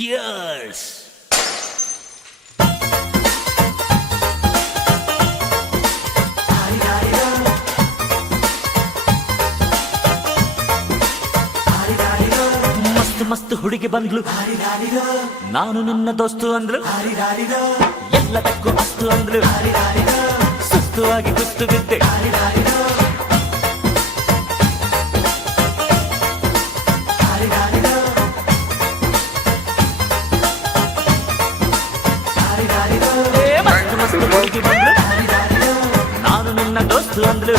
Cheers! ಮಸ್ತ್ ಮಸ್ತ್ ಹುಡುಗಿ ಬಂದ್ಲು, ನಾನು ನಿನ್ನ ದೋಸ್ತು ಅಂದ್ಲು, ಎಲ್ಲದಕ್ಕೂ ಅಸ್ತು ಅಂದ್ಲು, ಸುಸ್ತು ಆಗಿ ಕುಸ್ತು ಬಿದ್ದೆ. ಮಸ್ತ್ ಮಸ್ತ್ ಹುಡುಗಿ ಬಂದ್ಲು, ನಾನು ನಿನ್ನ ದೋಸ್ತು ಅಂದ್ಲು,